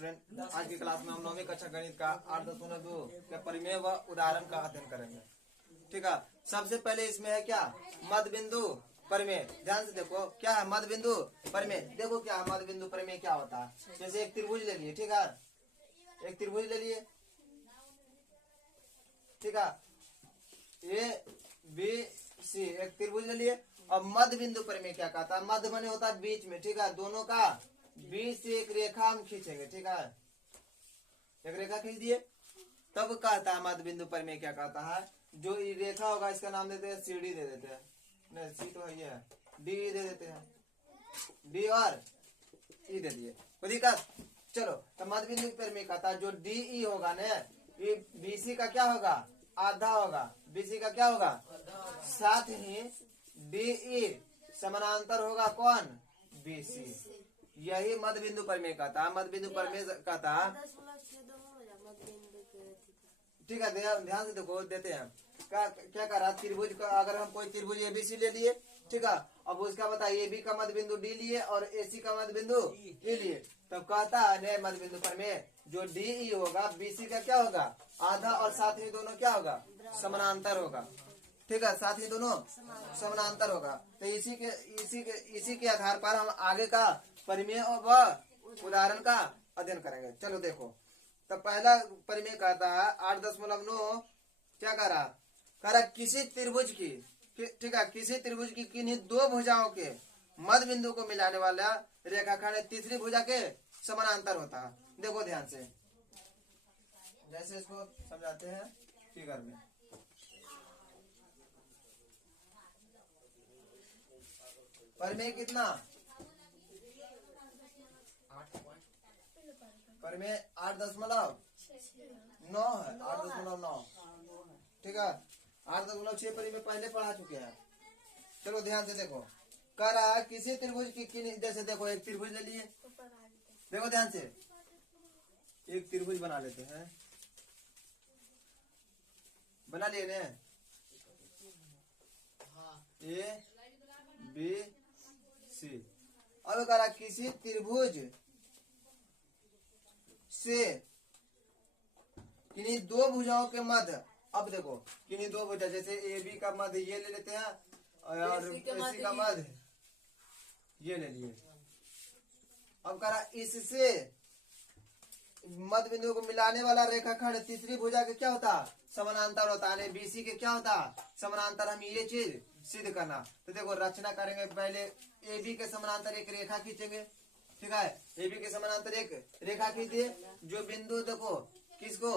Student, आज की class में हम 9वीं कक्षा गणित का 8.2 के परिमेय व उदाहरण का अध्ययन करेंगे। ठीक है, सबसे पहले इसमें है क्या, मध्य बिंदु परिमेय। ध्यान से देखो क्या है मध्य बिंदु परिमेय। देखो क्या है मध्य बिंदु परिमेय क्या होता है। जैसे एक त्रिभुज ले लिए, ठीक है, एक त्रिभुज ले लिए, ठीक है, ए बी सी, एक त्रिभुज ले लिए। अब मध्य बिंदु परिमेय क्या कहता है, मध्य माने होता है बीच में, ठीक है, दोनों का बीच से एक रेखा हम खींचेंगे, ठीक है, एक रेखा खींच दिए, तब कहता है मध्य बिंदु परिमेय क्या कहता है। जो ये रेखा होगा इसका नाम देते हैं सीडी, दे देते हैं, नहीं सी तो है ये डी दे देते हैं, डी और ई दे दिए, कोई दिक्कत। चलो तो मध्य बिंदु परिमेय कहता है जो डी ई होगा ना, ये बीसी का क्या होगा, आधा होगा, बीसी का क्या होगा, साथ ही डी ई समानांतर होगा कौन, बीसी। यही मध्य बिंदु परिमेय कहता है। मध्य बिंदु परिमेय कहता है, ठीक है, ध्यान से देखो, देते हैं क्या कर रहा त्रिभुज का। अगर हम कोई त्रिभुज एबीसी ले लिए, ठीक है, अब उसका बताइए ए बी का मध्य बिंदु डी लिए और एसी का मध्य बिंदु ई लिए, तब कहता है मध्य बिंदु परिमेय जो डी ई होगा बीसी का क्या होगा, आधा, और साथ ही दोनों क्या होगा, समानांतर होगा, ठीक है, साथ ही दोनों समानांतर होगा। तो इसी के आधार पर हम आगे का परिमेय व उदाहरण का अध्ययन करेंगे। चलो देखो, तो पहला परिमेय कहता है 8.9, क्या कह रहा किसी त्रिभुज की, ठीक है, किसी त्रिभुज की किन्हीं दो भुजाओं के मध्य बिंदु को मिलाने वाला रेखाखंड तीसरी भुजा के समानांतर होता है। देखो ध्यान से, जैसे इसको समझाते हैं फिगर में। परिमेय कितना, परिमेय 8.9 है, 8.9, ठीक है, 8.6 परिमेय पहले पढ़ा चुके हैं। चलो ध्यान से देखो, कह रहा है किसी त्रिभुज की, जैसे देखो एक त्रिभुज ले लिए, देखो ध्यान से, एक त्रिभुज बना लेते हैं, बना लिए ने, ए बी सी। अब कह रहा किसी त्रिभुज से किन्हीं दो भुजाओं के मध्य, अब देखो किन्हीं दो भुजा, जैसे ए बी का मध्य ये ले लेते हैं और एसी का मध्य ये ले लिए। अब कह रहा इससे मध्य बिंदु को मिलाने वाला रेखाखंड तीसरी भुजा के क्या होता, समानांतर होता है, बीसी के क्या होता, समानांतर। हम ये चीज सिद्ध करना, तो देखो रचना करेंगे। पहले ए बी के समानांतर एक रेखा खींचेंगे, ठीक है, ए बी के समानांतर एक रेखा खींचिए। जो बिंदु देखो किसको,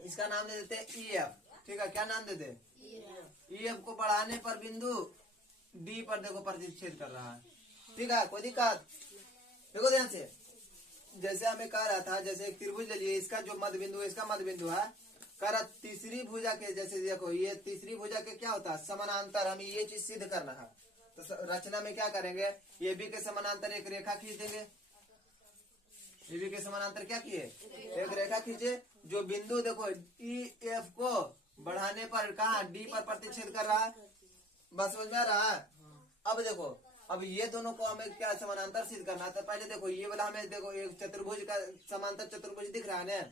इसका नाम दे देते हैं ई एफ, ठीक है, क्या नाम देते, ई एफ को बढ़ाने पर बिंदु डी पर देखो प्रतिच्छेद कर रहा है, ठीक है, कोई दिक्कत। देखो ध्यान से, जैसे हमें कह रहा था, जैसे एक त्रिभुज ले लिए, इसका जो मध्य बिंदु है, इसका मध्य बिंदु है, कह रहा तीसरी भुजा के, जैसे देखो ये तीसरी भुजा के क्या होता है, समानांतर। हमें ये चीज सिद्ध करना है, तो रचना में क्या करेंगे, ए बी के समानांतर एक रेखा खींच देंगे। ए बी के समानांतर क्या किए, एक रेखा खींचे। जो बिंदु देखो ई एफ को बढ़ाने पर कहा डी पर प्रतिच्छेद कर रहा है, बस समझ में आ रहा है। अब देखो, अब ये दोनों को हमें क्या समानांतर सिद्ध करना है, तो पहले देखो ये वाला हमें देखो एक चतुर्भुज का समांतर चतुर्भुज दिख रहा है ना,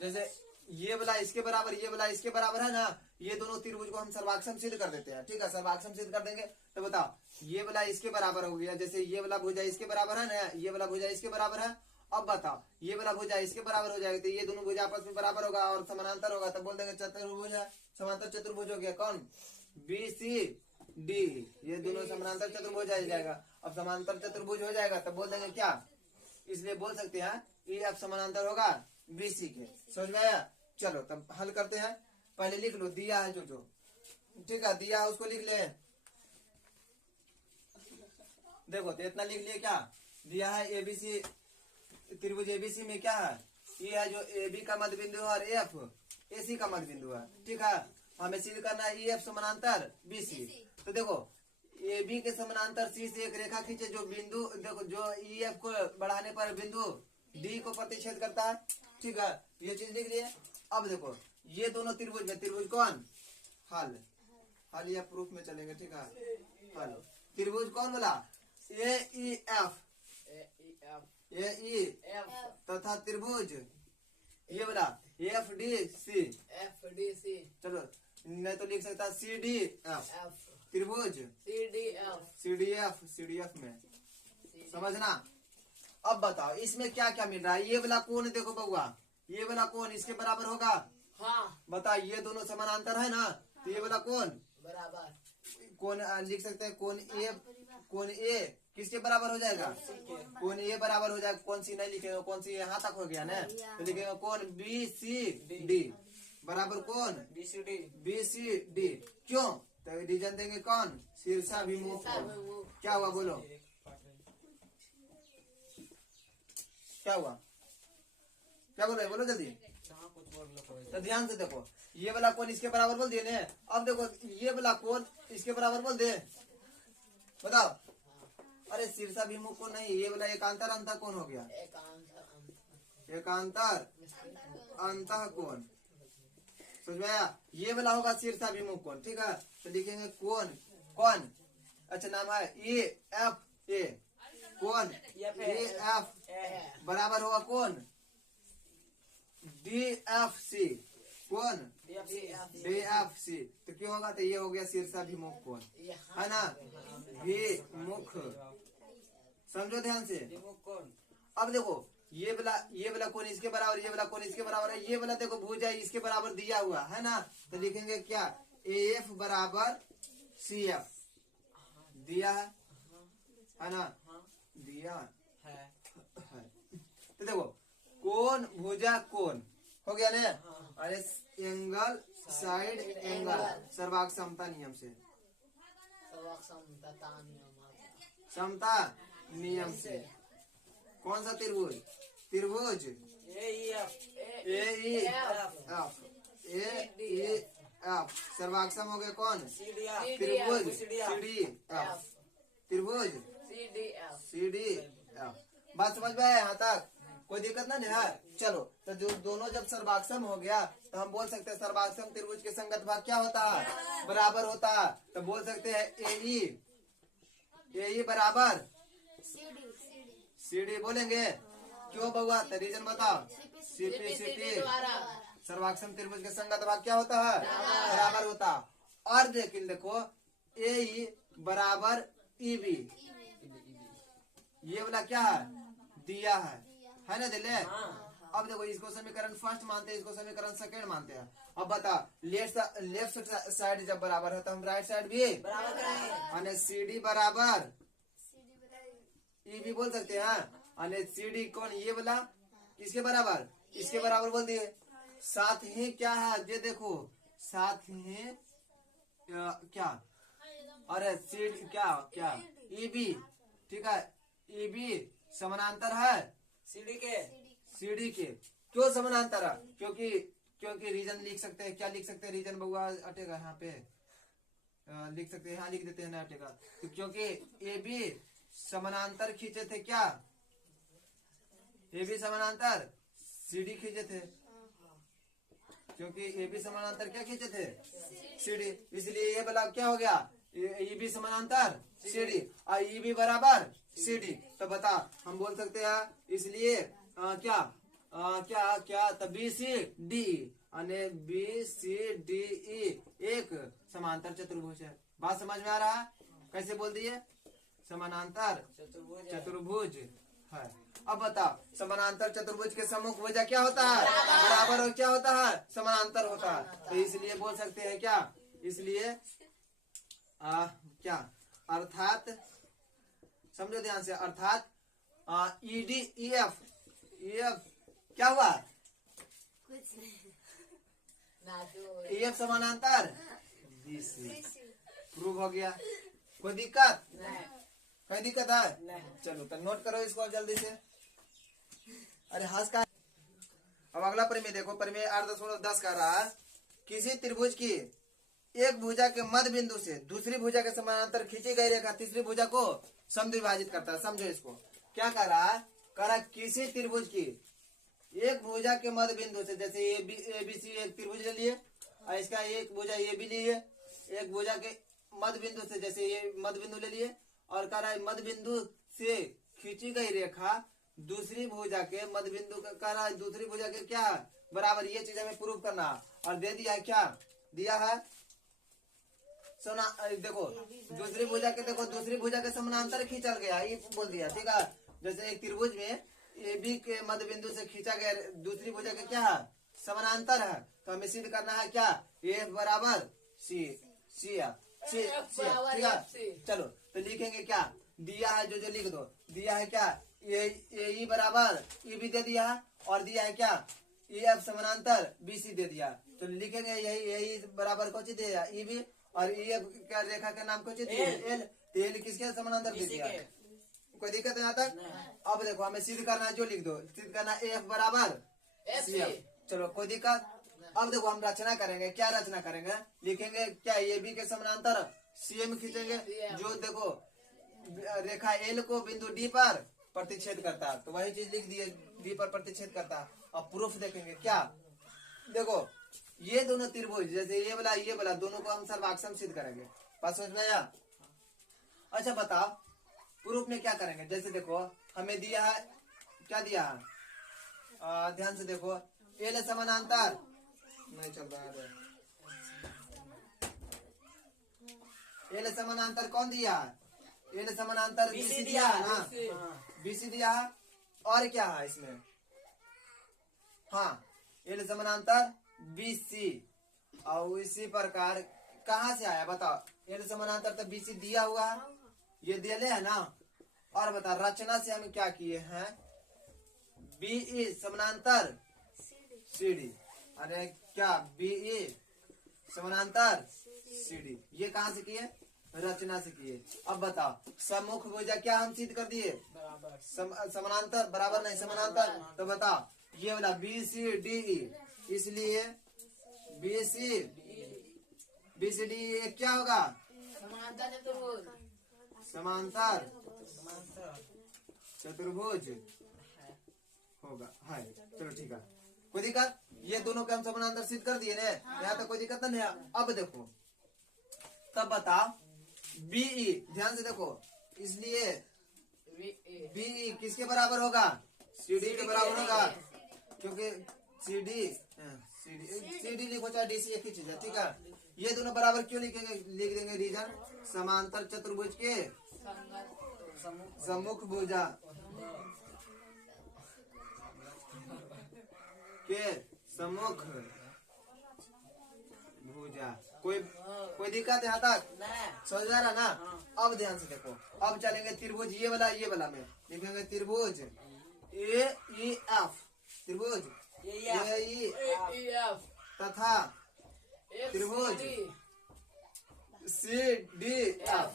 जैसे ये वाला इसके बराबर, ये वाला इसके बराबर है ना, ये दोनों त्रिभुज को हम सर्वाक्षम सिद्ध कर देते हैं, ठीक है, सर्वाक्षम सिद्ध कर देंगे। तो बताओ ये वाला इसके बराबर हो गया, जैसे ये वाला भुजा इसके बराबर है ना, ये वाला भुजा इसके बराबर है। अब बताओ ये वाला भुजा इसके बराबर हो जाएगा, तो ये दोनों भुजा आपस में बराबर होगा और समानांतर होगा, तो बोल देंगे चतुर्भुज है, समांतर चतुर्भुज हो गया कौन, बी सी डी, ये दोनों समानांतर चतुर्भुज आ जाएगा। अब समांतर चतुर्भुज हो जाएगा तो बोल देंगे क्या, इसलिए बोल सकते हैं ई एफ समानांतर होगा बीसी के। समझ में आया। चलो तब हल करते हैं। पहले लिख लो, दिया है जो ठीक है, दिया है उसको लिख ले। देखो तो इतना लिख लिए, क्या दिया है, एबीसी त्रिभुज एबीसी में क्या है, ये है जो ए बी का मध्य बिंदु है और एफ एसी का मध्य बिंदु है, ठीक है। हमें सिद्ध करना है ई एफ समानांतर बीसी। तो देखो ए बी के समानांतर सी से एक रेखा खींचे, जो बिंदु देखो जो ई एफ को बढ़ाने पर बिंदु डी को प्रतिच्छेद करता है, ठीक है, ये चीज लिख लिए। अब देखो ये दोनों त्रिभुज में, त्रिभुज कौन, हल, हल या प्रूफ में चलेंगे, ठीक है, हल त्रिभुज कौन बोला, ए ई एफ, ए ई तथा त्रिभुज ये वाला एफ डी सी। चलो नहीं तो लिख सकता सी डी एफ त्रिभुज सी डी एफ में। समझना। अब बताओ इसमें क्या क्या मिल रहा है। ये वाला कोण देखो बउआ, ये वाला कोण इसके बराबर होगा। हाँ। बताओ ये दोनों समानांतर है ना, तो ये वाला कोण बराबर कोण लिख सकते हैं। कोण ए किसके बराबर हो जाएगा? कोण ए बराबर हो जाएगा। कौन सी नहीं लिखेगा, कौन सी यहाँ तक हो गया ना, तो लिखेगा कोण बी सी डी बराबर कोण बी सी डी। क्यों? तो रीजन देंगे कौन? शीर्षाभिमुख कोण। क्या हुआ बोलो, क्या हुआ, क्या बोल रहे बोलो जल्दी। तो ध्यान से देखो, ये वाला कोण इसके बराबर बोल दिए ने। अब देखो ये वाला कोण इसके बराबर बोल दे, बताओ। अरे शीर्षाभिमुख कोण नहीं, ये वाला एकांतर अंतः कोण हो गया। एकांतर अंतः कोण समझ में आया। ये वाला होगा शीर्षाभिमुख कोण। ठीक है, तो लिखेंगे कोण कौन। अच्छा नाम है ए एफ ए। कोण ए एफ बराबर होगा कोण डी एफ सी। कोण डी एफ सी। तो क्यों होगा? तो ये हो गया शीर्षाभिमुख कोण, है ना। विमुख, समझो ध्यान से। अब देखो ये वाला कोण इसके बराबर, ये वाला कोण इसके बराबर है। ये वाला देखो भुजा इसके बराबर दिया हुआ है ना, तो लिखेंगे क्या? ए एफ बराबर सी एफ दिया है ना, दिया है। तो देखो कोण भुजा कोण हो गया ना। अरे एंगल साइड एंगल सर्वांग समता नियम से, समता नियम से। कौन सा त्रिभुज? त्रिभुज ए ई एफ सर्वाक्षम हो गया कौन? त्रिभुज सी डी एफ। त्रिभुज सी डी एफ। बात समझ में आया यहाँ तक? कोई दिक्कत ना है। चलो तो जो दोनों जब सर्वाक्षम हो गया तो हम बोल सकते हैं सर्वाक्षम त्रिभुज के संगत भाग क्या होता है? बराबर होता है। तो बोल सकते हैं ए ई बराबर सी डी बोलेंगे। क्यों बउआ? तो रीजन बताओ। सीपी सीटी सर्वाक्षम त्रिभुज के संगत भाग क्या होता है? बराबर होता। और लेकिन देखो ए ई बराबर ई बी, ये वाला क्या है? दिया है ना दिले। अब देखो इसको समीकरण फर्स्ट मानते हैं, इसको समीकरण सेकंड मानते हैं। अब बता लेफ्ट साइड जब बराबर है तो हम राइट साइड भी बराबर करेंगे। सी डी बराबर ई भी बोल सकते हैं। सी डी कौन? ये वाला किसके बराबर? इसके बराबर बोल दिए। साथ ही क्या है ये देखो, साथ ही क्या? अरे सी डी क्या ई बी। ठीक है, ई बी समानांतर है सीडी के। क्यों समानांतर है? क्योंकि रीजन लिख सकते हैं। क्या लिख सकते हैं रीजन बउआ? अटेगा यहाँ पे लिख सकते हैं, यहाँ लिख देते हैं ना अटेगा। तो क्योंकि ए बी समानांतर खींचे थे। क्या ए बी समानांतर सीडी खींचे थे? क्योंकि ए बी समानांतर क्या खींचे थे? सीडी। इसलिए ये वाला क्या हो गया? ई बी समानांतर सीडी और ई बी बराबर सीडी। तो बता हम बोल सकते हैं इसलिए क्या तो B C D B C D E एक समांतर चतुर्भुज है। बात समझ में आ रहा है? कैसे बोल दिए? समानांतर चतुर्भुज है। अब बताओ समानांतर चतुर्भुज के सम्मुख भुजा क्या होता है? बराबर। और क्या होता है? समानांतर होता है। तो इसलिए बोल सकते हैं क्या? इसलिए क्या अर्थात समझो ध्यान से, अर्थात ई डी ई एफ क्या हुआ? ई एफ समानांतर प्रूव हो गया। कोई दिक्कत? कोई दिक्कत है? चलो तो नोट करो इसको जल्दी से। अरे हंस का। अब अगला परिमेय देखो, परिमेय 8.10 का रहा। किसी त्रिभुज की एक भुजा के मध्य बिंदु से दूसरी भुजा के समानांतर खींची गई रेखा तीसरी भुजा को समद्विभाजित करता है। समझो इसको क्या कर रहा है? कह रहा किसी त्रिभुज की एक भुजा के मध्य बिंदु से, जैसे ए बी सी एक त्रिभुज ले लिए और इसका एक भुजा ए बी लिए, एक भुजा के मध्य बिंदु से जैसे ये मध्य बिंदु ले लिए और कह रहा है मध्य बिंदु से खींची गई रेखा दूसरी भुजा के मध्य बिंदु का कह रहा है दूसरी भुजा के क्या बराबर, ये चीज हमें प्रूव करना है। और दे दिया है क्या दिया है सोना, देखो दूसरी भुजा के, देखो दूसरी भुजा के समानांतर खींचा गया ये बोल दिया, ठीक है। जैसे एक त्रिभुज में ए बी के मध्य बिंदु से खींचा गया दूसरी भुजा के क्या है समानांतर है, तो हमें सिद्ध करना है क्या ए बराबर सी सी सी, ठीक है। चलो तो लिखेंगे क्या दिया है, जो लिख दो, दिया है क्या ए बराबर ई भी दे दिया है, और दिया है क्या ए एफ समानांतर बी सी दे दिया, तो लिखेंगे यही बराबर कौन सी दिया ई भी, और ये क्या रेखा का नाम कौन सी दिया एल, एल किसके समानांतर दे दिया, कोई दिक्कत है यहाँ तक। अब देखो हमें सिद्ध करना है, जो लिख दो सिद्ध करना ए एफ बराबर सी एफ, चलो कोई दिक्कत। अब देखो हम रचना करेंगे, क्या रचना करेंगे, लिखेंगे क्या ए बी के समानांतर सी एम खींचेंगे, जो देखो रेखा एल को बिंदु डी पर प्रतिच्छेद करता है, तो वही चीज लिख दिए डी पर प्रतिच्छेद करता है। अब प्रूफ देखेंगे क्या, देखो ये दोनों त्रिभुज जैसे ये वाला दोनों को हम सर्वाक्षम सिद्ध करेंगे, बात समझ में आया। अच्छा बताओ प्रूफ में क्या करेंगे, जैसे देखो हमें दिया है क्या दिया है, ध्यान से देखो एल समानांतर नहीं चल रहा है, एल समानांतर कौन दिया है, एल समानांतर बीसी दिया है ना, बीसी दिया है, और क्या है इसमें, हाँ एल समानांतर बीसी, और इसी प्रकार कहाँ से आया बताओ, एल समानांतर तो बीसी दिया हुआ है, ये दिले है ना। और बता रचना से हम क्या किए हैं, बीई समानांतर सीडी, अरे क्या बीई समानांतर सीडी, ये कहाँ से किए रचना से किए। अब बताओ सम्मुख भुजा क्या हम सिद्ध कर दिए समानांतर बराबर नहीं समानांतर, तो बताओ ये वाला बी सी डी ई, इसलिए बी सी डी ये क्या होगा समांतर चतुर्भुज होगा, है चलो ठीक है कोई दिक्कत, ये दोनों के हम समानांतर सिद्ध कर दिए ना, यहाँ तक कोई दिक्कत नहीं है। अब देखो तब बताओ बीई, ध्यान से देखो, इसलिए बीई किसके बराबर होगा सीडी के बराबर होगा, क्योंकि सीडी लिखो चाहे डीसी एक ही चीज है, ठीक है। ये दोनों बराबर क्यों लिखेंगे, लिख देंगे रीजन समांतर चतुर्भुज के सम्मुख भुजा के सम्मुख भुजा, कोई दिक्कत है यहाँ तक समझ आ रहा ना। अब ध्यान से देखो, अब चलेंगे त्रिभुज ये वाला में लिखेंगे त्रिभुज ए ई एफ, त्रिभुज ए ई एफ तथा त्रिभुज सी डी एफ,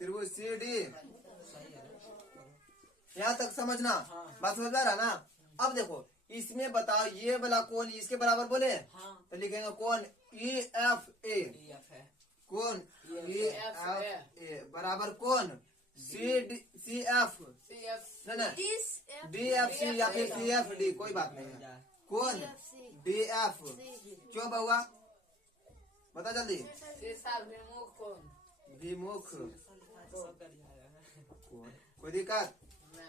त्रिभुज सी डी, यहाँ तक समझना बात समझ आ रहा ना। अब देखो इसमें बताओ ये वाला कौन इसके बराबर बोले, तो लिखेंगे कौन ई एफ ए, कौन ई एफ ए बराबर कौन सी एफ डी एफ सी या फिर सी एफ डी, कोई बात नहीं है, कौन डी एफ क्यों बहुआ बता जल्दी, विमुख कोई दिक्कत।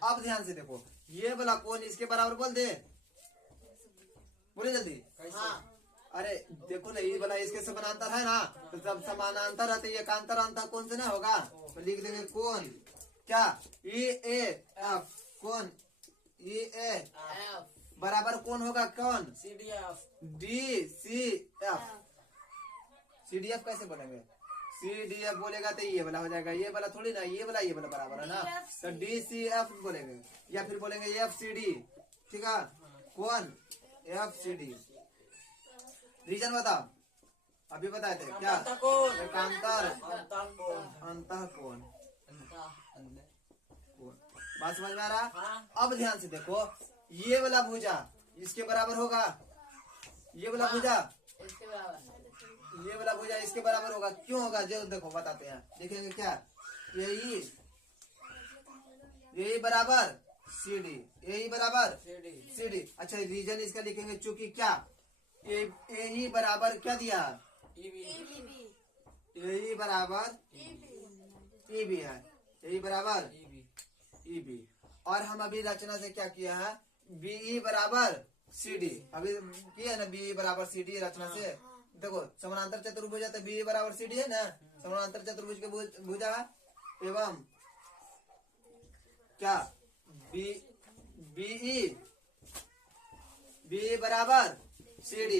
अब ध्यान से देखो ये वाला कौन इसके बराबर बोल दे, बोले जल्दी। अरे देखो ना ये वाला इसके समानांतर है ना, तो जब समानांतर है तो ये कांतर अंतर कौन से ना होगा, तो लिख देंगे कौन क्या ई ए एफ, कौन ई ए बराबर कौन होगा कौन C D F, D C F, C D F कैसे बोलेंगे, सी डी एफ बोलेगा तो ये वाला हो जाएगा, ये वाला थोड़ी ना, ये वाला बराबर है ना, तो डी सी एफ बोलेंगे, या फिर बोलेंगे एफ सी डी, ठीक है कौन एफ सी डी। रीजन बताओ, अभी बताए थे क्या एकांतर अंतः कोण, बात समझ में आ रहा। अब ध्यान से देखो ये वाला भुजा इसके बराबर होगा, ये वाला भुजा ये वाला भुजा इसके बराबर होगा, क्यों होगा जो देखो बताते हैं, देखेंगे क्या यही बराबर सी डी, यही बराबर सी डी। अच्छा रीजन इसका लिखेंगे चूंकि क्या यही बराबर क्या दिया यही बराबर ई बी है, यही बराबर ई बी, और हम अभी रचना से क्या किया है, बीई बराबर सी डी अभी किया है ना, बीई बराबर सी डी रचना से। देखो समानांतर चतुर्भुज है तो बीई बराबर सी डी है ना, समानांतर चतुर्भुज के भुजा है एवं क्या बीई बराबर सी डी।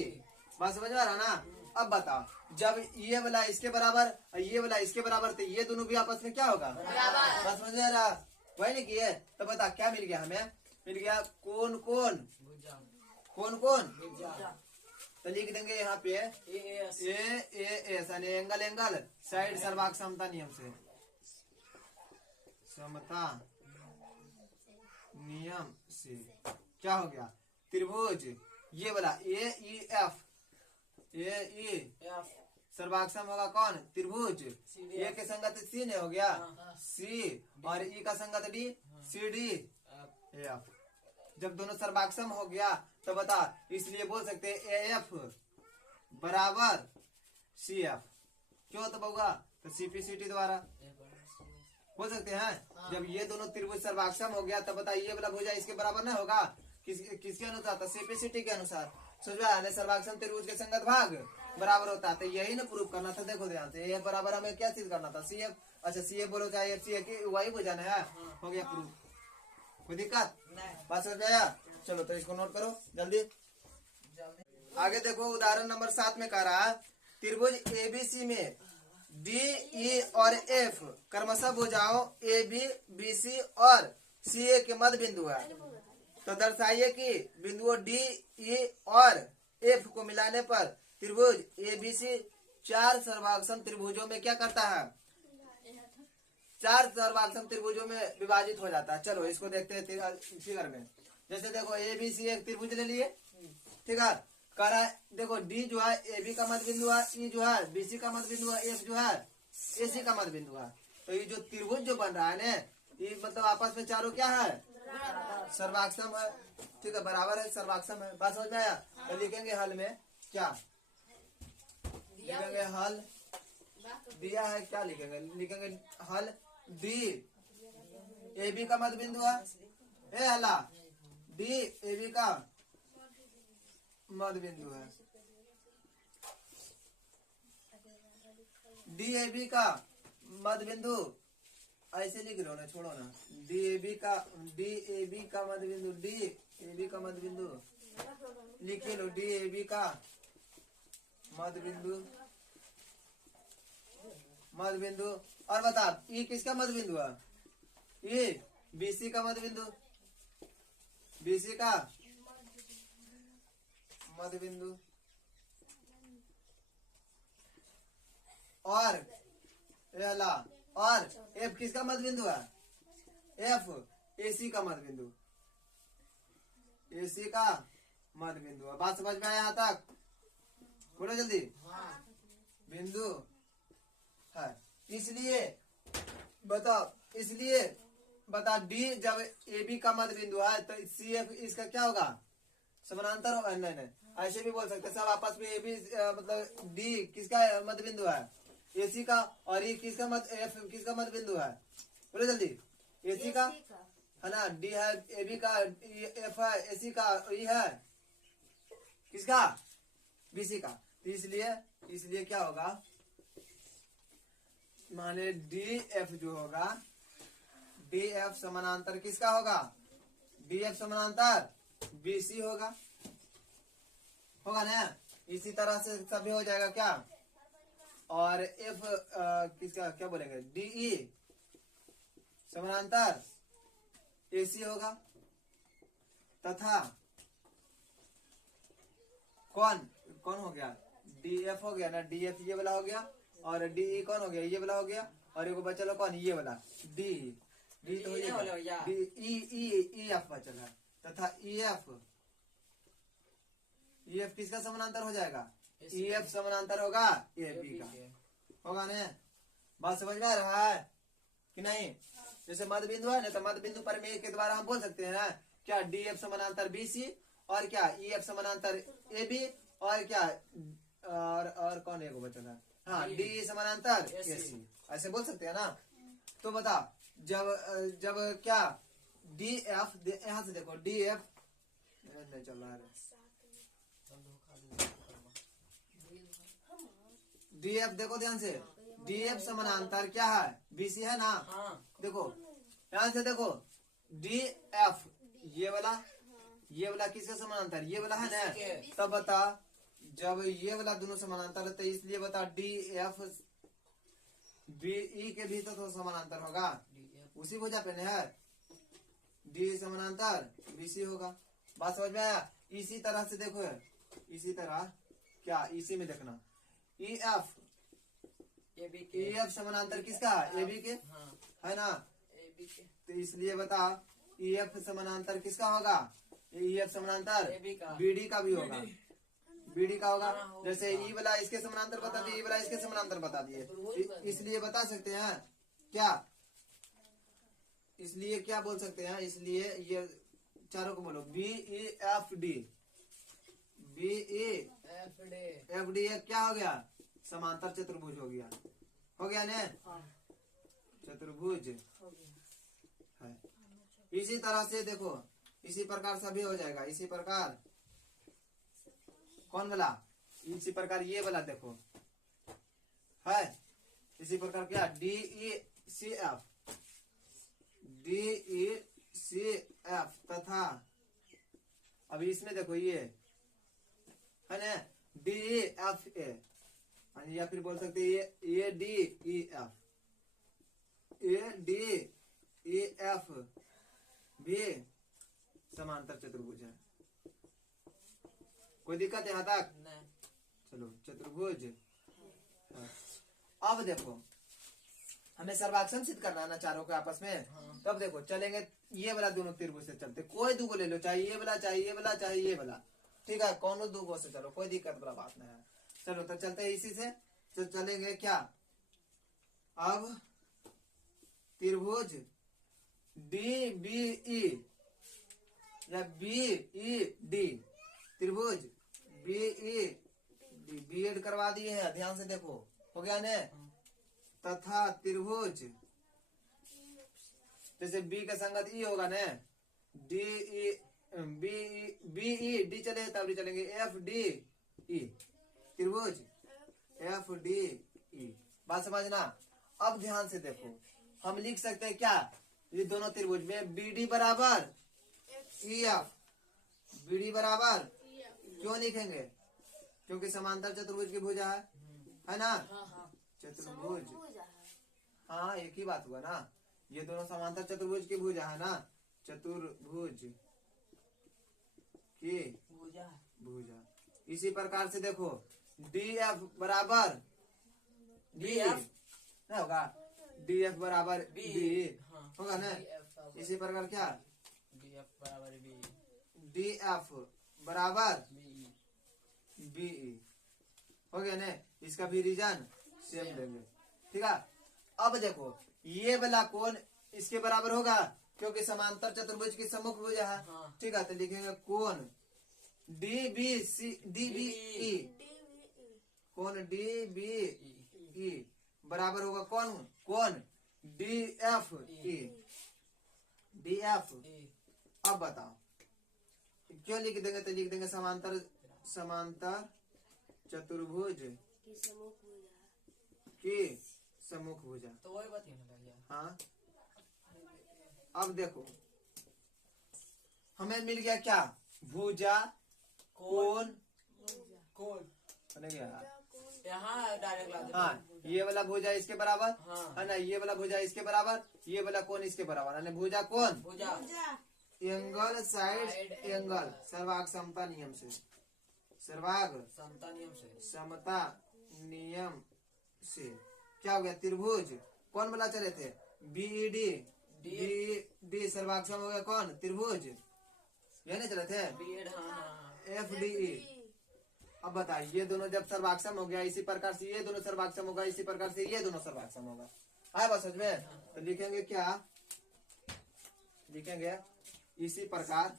बात समझ में आ रहा ना। अब बताओ जब ये वाला इसके बराबर और ये वाला इसके बराबर तो ये दोनों भी आपस में क्या होगा, बस समझ में आ रहा, वही नहीं किए। तो बता क्या मिल गया हमें, मिल गया कौन कौन तो लिख देंगे यहाँ पे एस यानी एंगल साइड सर्वांग समता नियम से, समता नियम से क्या हो गया, त्रिभुज ये वाला ए ई एफ सर्वाक्षम होगा कौन, त्रिभुज ए के संगत सी ने हो गया सी और ई का संगत डी सी डी एफ। जब दोनों सर्वाक्षम हो गया तो बता, इसलिए बोल सकते हैं ए एफ बराबर सी एफ। क्यों तो होगा, तो सीपीसीटी द्वारा बोल सकते हैं। जब ये दोनों त्रिभुज सर्वाक्षम हो गया तब बता ये वाला भुजा इसके बराबर नहीं होगा, किसके अनुसार, तो सीपीसीटी के अनुसार। सोचा सर्वाक्षम त्रिभुज के संगत भाग बराबर होता है, तो यही ना प्रूफ करना था। देखो ध्यान से, ए बराबर हमें क्या चीज करना था, सी एफ। अच्छा सी एफ बोलो चाहे एफ सी की वही भुजा है, हो गया प्रूफ, कोई दिक्कत बात समझ आया। चलो तो इसको नोट करो जल्दी। आगे देखो उदाहरण नंबर 7 में कह रहा है त्रिभुज एबीसी में डी ई और एफ क्रमशः भुजाओं ए बी बी सी और सी ए के मध्य बिंदु है। तो दर्शाइए कि बिंदुओं डी ई और एफ को मिलाने पर त्रिभुज एबीसी 4 सर्वाक्षम त्रिभुजों में क्या करता है, 4 सर्वाक्षम त्रिभुजों में विभाजित हो जाता है। चलो इसको देखते हैं फिगर में। जैसे देखो एबीसी एक त्रिभुज ले लिए, ठीक है। कह रहा है देखो डी जो है ए बी का मध्य बिंदु है, ई जो है बीसी का मध्य बिंदु है, एफ जो है ए सी का मध्य बिंदु है। तो ये जो त्रिभुज जो बन रहा है ना, ये मतलब आपस में चारों क्या है, सर्वाक्षम है, ठीक है, बराबर है, सर्वाक्षम है। बात समझ में आया। तो लिखेंगे हल में क्या लिखेंगे, हल दिया है क्या लिखेंगे, लिखेंगे हल डी ए बी का मध्य बिंदु है, ए हला डी ए बी का मध्य बिंदु है, डी ए बी का मध्य बिंदु ऐसे लिख लो ना, छोड़ो ना, डी ए बी का मध्य बिंदु, डी ए बी का मध्य बिंदु लिखी लो, डी ए बी का मध्य बिंदु। और बता ई किसका मध्य बिंदु है, ये बीसी का मध्य बिंदु, बीसी का मध्य बिंदु। और एफ किसका मध्य बिंदु है, एफ एसी का मध्य बिंदु, एसी का मध्य बिंदु है। बात समझ में आया यहाँ तक, बोलो जल्दी। बिंदु है, इसलिए बता डी जब ए बी का मध्य बिंदु है तो सी एफ इसका क्या होगा, समानांतर होगा। नहीं ऐसे भी बोल सकते सब आपस में, ए बी मतलब डी किसका मध्य बिंदु है, एसी का, और ये किसका मध्य, एफ किसका मध्य बिंदु है, बोलो जल्दी, एसी का है ना, डी है ए बी का, एफ है एसी का, ई है किसका, बीसी का। तो इसलिए क्या होगा, माने डी एफ जो होगा, डी एफ समानांतर किसका होगा, डी एफ समानांतर बीसी होगा ना। इसी तरह से सभी हो जाएगा क्या, और एफ किसका क्या बोलेंगे, डीई समानांतर एसी होगा, तथा कौन हो गया, डीएफ हो गया ना, डीएफ ये वाला हो गया, और डीई कौन हो गया, ये वाला हो गया, और एक बचल कौन, ये वाला डी तो हो जाएगा, ई एफ बचल, तथा ई एफ किसका समानांतर हो जाएगा, ई एफ समानांतर होगा ए बी का, होगा ना। बात समझ में आ रहा है कि नहीं। जैसे मध्य बिंदु है ना, तो मध्य बिंदु पर के द्वारा हम बोल सकते हैं क्या, डी एफ समानांतर बी सी, और क्या ई एफ समानांतर ए बी, और क्या और कौन है बचेगा, हाँ डी समानांतर ए सी, ऐसे बोल सकते हैं ना। तो बता जब क्या डी एफ, यहाँ से देखो डी एफ नहीं चल रहा है, डी एफ देखो ध्यान से, डी एफ समानांतर क्या है, बीसी है ना। देखो ध्यान से देखो, डी एफ ये वाला किसका समानांतर, ये वाला है ना। तब बता जब ये वाला दोनों समानांतर है तो इसलिए बता डी एफ बी ई के भी तो समानांतर होगा, उसी भुजा पे है, डी समानांतर बीसी होगा। बात समझ में आया। इसी तरह से देखो, इसी तरह क्या, इसी में देखना ई एफ समानांतर किसका है, ए बी के है ना। तो इसलिए बता ई एफ समानांतर किसका होगा, ई एफ समानांतर बीडी का भी होगा, बीडी का होगा। जैसे ई वाला इसके समानांतर बता दिए, ई वाला इसके समानांतर बता दिए, इसलिए बता सकते हैं क्या, इसलिए क्या बोल सकते हैं, इसलिए ये चारों को बोलो B E F D, B E F D क्या हो गया, समांतर चतुर्भुज हो गया ने, चतुर्भुज है। इसी तरह से देखो, इसी प्रकार सभी हो जाएगा, इसी प्रकार कौन वाला, इसी प्रकार ये वाला देखो है, इसी प्रकार क्या D E C F, D E C F तथा अभी इसमें देखो ये है ना डी एफ ए, या फिर बोल सकते A D E F, A D E F भी समांतर चतुर्भुज है। कोई दिक्कत है यहाँ तक? चलो चतुर्भुज। अब देखो हमें सर्वाक्षम सिद्ध करना है ना चारों के आपस में। तब देखो चलेंगे ये वाला दोनों त्रिभुज से चलते, कोई दो ले लो, चाहे ये वाला चाहे ये वाला चाहे ये वाला, ठीक है, कौन दो से चलो, कोई दिक्कत वाला बात नहीं है। चलो तो चलते हैं इसी से, तो चलेंगे क्या, अब त्रिभुज डी बी ई या बी ई डी, त्रिभुज B E D, B add करवा दिए हैं, ध्यान से देखो, हो गया ने, तथा त्रिभुज जैसे बी का संगत ई होगा ने, D E B E D चले तब चलेंगे एफ डी ई, त्रिभुज एफ डी ई। बात समझना। अब ध्यान से देखो, हम लिख सकते हैं क्या, ये दोनों त्रिभुज में बी डी बराबर ई एफ, बी डी बराबर, क्यों लिखेंगे, क्योंकि समांतर चतुर्भुज की भुजा है ना, चतुर्भुज, हाँ एक ही बात हुआ ना, ये दोनों समांतर चतुर्भुज की भुजा है ना, चतुर्भुज की भुजा। इसी प्रकार से देखो डी एफ बराबर डी एफ ना होगा, डी एफ बराबर बी होगा ना। इसी प्रकार क्या डी एफ बराबर बी हो गया ना, इसका भी रीजन सेम लेंगे, ठीक है। अब देखो ये वाला कोण इसके बराबर होगा क्योंकि समांतर चतुर्भुज की सम्मुख भुजा है, ठीक है, तो लिखेंगे कोण D B C D B E, कोण डी बी ई बराबर होगा कोण D F E, D F. अब बताओ क्यों लिख देंगे, तो लिख देंगे समांतर चतुर्भुज की सम्मुख भुजा, तो वही बात है ना। हाँ अब देखो हमें मिल गया क्या, भुजा कोण बनेगा, यहाँ डायरेक्ट, हाँ ये वाला भुजा इसके बराबर है ना, ये वाला भुजा इसके बराबर, ये वाला कोण इसके बराबर है ना, भुजा कोण एंगल साइड एंगल सर्वाग समता नियम से, सर्वाग समता नियम से क्या हो गया, त्रिभुज कौन वाला चले थे, बी डी डी सर्वाग सम हो गया कौन, त्रिभुज ये नहीं चले थे, एफ डी ई। अब बताइए ये दोनों जब सर्वाक्षम हो गया, इसी प्रकार से ये दोनों सर्वाक्षम होगा, इसी प्रकार से ये दोनों सर्वाक्षम होगा, आए बस समझ में। तो लिखेंगे क्या, लिखेंगे इसी प्रकार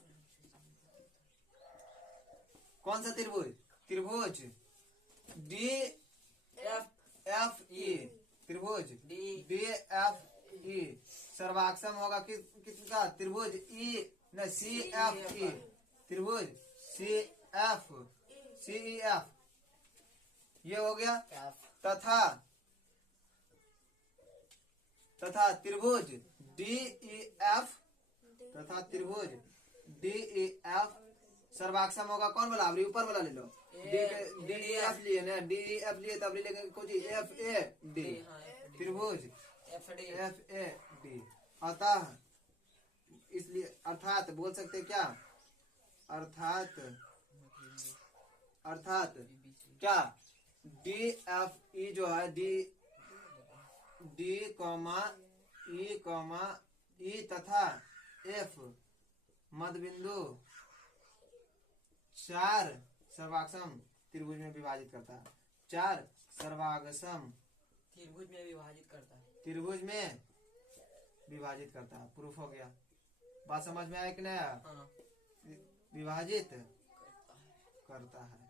कौन सा त्रिभुज, त्रिभुज डी एफ ई, त्रिभुज डी एफ ई सर्वाक्षम होगा किसका? त्रिभुज ई न सी एफ ई, त्रिभुज सी ई एफ, ये हो गया। तथा त्रिभुज डी ई एफ, तथा त्रिभुज डी ई एफ सर्वाक्षम होगा। कौन बोला? अभी ऊपर वाला ले लो, डी ई एफ लिए ना, डी ई एफ लिए तब लेंगे कुछ एफ ए डी, त्रिभुज एफ ए डी। अतः इसलिए अर्थात बोल सकते क्या? अर्थात क्या? डी एफ ई जो है डी कॉमा ई तथा एफ मध्यबिंदु 4 सर्वाक्षम त्रिभुज में विभाजित करता है। 4 सर्वाक्षम त्रिभुज में विभाजित करता है। त्रिभुज में विभाजित करता है। प्रूफ हो गया। बात समझ में आया कि नहीं? हाँ। विभाजित करता है।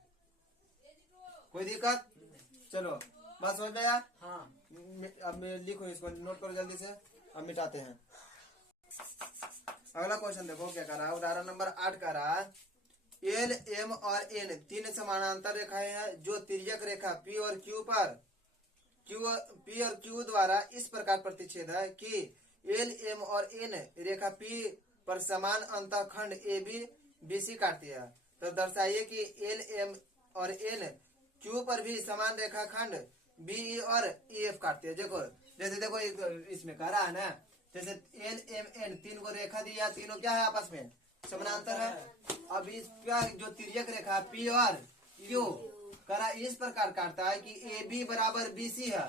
कोई दिक्कत? चलो बात समझ में आया? हाँ। अब मैं लिखो, इसको नोट करो जल्दी से, अब मिटाते हैं। अगला क्वेश्चन देखो क्या कर रहा है। उदाहरण नंबर 8 का रहा है, एल एम और एन 3 समानांतर रेखाएं हैं जो तिर्यक रेखा पी और क्यू द्वारा इस प्रकार प्रतिच्छेद है कि एल एम और एन रेखा पी पर समान अंतःखंड ए बी बीसी काटती है। तो दर्शाइए कि एल एम और एन क्यू पर भी समान रेखाखंड बी और ई एफ काटती है। देखो जैसे देखो इसमें कह रहा है ना, जैसे एल एम एन 3 को रेखा दिया, तीनों क्या है? आपस में समानांतर है। अब इस क्या जो तिर्यक रेखा पी और क्यू करा इस प्रकार काटता है कि ए बी बराबर बी सी है।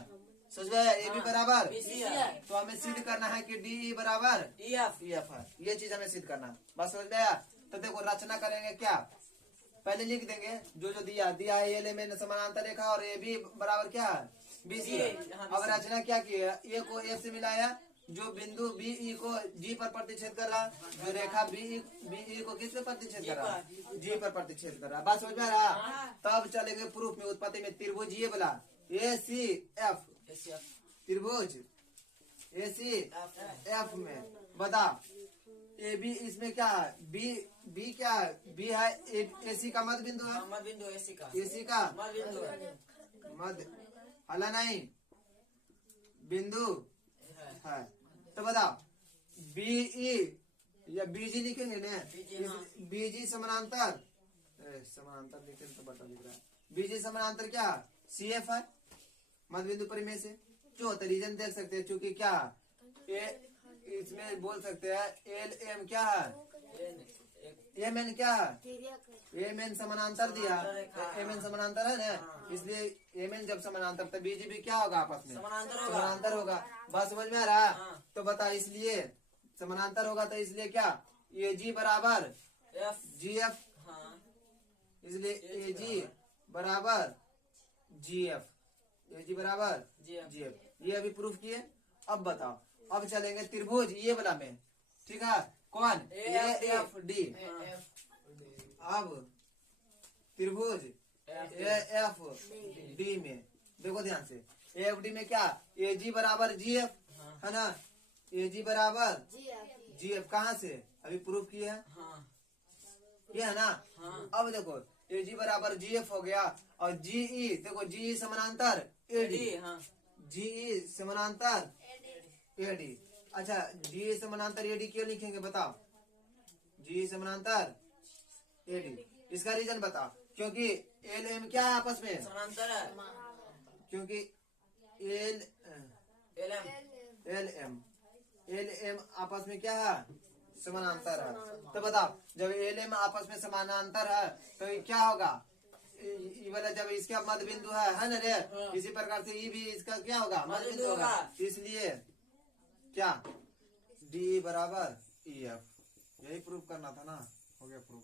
समझ गए? ए बी बराबर BC है। तो हमें सिद्ध करना है कि डी ई बराबर ई एफ है। ये चीज हमें सिद्ध करना। बस समझ में आया? तो देखो रचना करेंगे क्या? पहले लिख देंगे जो दिया है एल एम एन समानांतर रेखा और ए बी बराबर क्या है? बी सी है। अब रचना क्या की है? ए को एफ से मिलाया, जो बिंदु बी ई को जी पर प्रतिच्छेद कर रहा, जो रेखा बी ई को किस पे प्रतिच्छेद कर रहा? जी पर प्रतिच्छेद कर रहा। बात समझ में आ रहा? तब चलेंगे प्रूफ में, उत्पत्ति में। त्रिभुज ये बोला ए सी एफ, त्रिभुज ए सी एफ में बता ए बी इसमें क्या है? बी क्या है? बी है ए सी का मध्य बिंदु है। मध्य बिंदु ए सी का मध्य बिंदु है। मध्य हला नहीं बिंदु है। तो बताओ बी ई या बीजी लिखेंगे ना? बीजी समानांतर लिखेंगे तो बता दिख रहा है। बीजी समानांतर क्या? सी एफ है, मध्य बिंदु परिमेय से। जो होता रीजन देख सकते हैं, चूंकि क्या इसमें बोल सकते हैं एल एम क्या है? एम एन क्या है? एम एन समानांतर दिया, एम एन समानांतर है ना, इसलिए एम एन जब समानांतर तब बीजी भी क्या होगा? आपस में समानांतर होगा। बात समझ में आ रहा? तो बता, इसलिए समानांतर होगा तो इसलिए क्या? ए जी बराबर जी एफ, इसलिए ए जी बराबर जी एफ, ए जी बराबर जी एफ। ये अभी प्रूफ किए। अब बताओ, अब चलेंगे त्रिभुज ये वाला में। ठीक है? कौन? A F D. अब त्रिभुज ए एफ डी में देखो ध्यान से, ए एफ डी में क्या? ए जी बराबर जी एफ है ना? ए जी बराबर जी एफ कहाँ से? अभी प्रूफ किए है। ये है ना? अब देखो ए जी बराबर जी एफ हो गया, और जी ई देखो, जी ई समानांतर ए डी, जी ई समानांतर ए डी। अच्छा, जी समानांतर ए डी क्यों लिखेंगे बताओ? जी समानांतर ए डी, इसका रीजन बताओ। क्योंकि एल एम क्या है आपस में? समानांतर है। क्योंकि एल एम आपस में क्या है? समानांतर है। तो बताओ, जब एल एम आपस में समानांतर है तो ये क्या होगा? ये वाला जब इसका मध्य बिंदु है ना रे, इसी प्रकार से ये भी इसका क्या होगा? मध्य बिंदु होगा। इसलिए क्या? डी बराबर ई एफ। यही प्रूफ करना था ना? हो गया प्रूफ।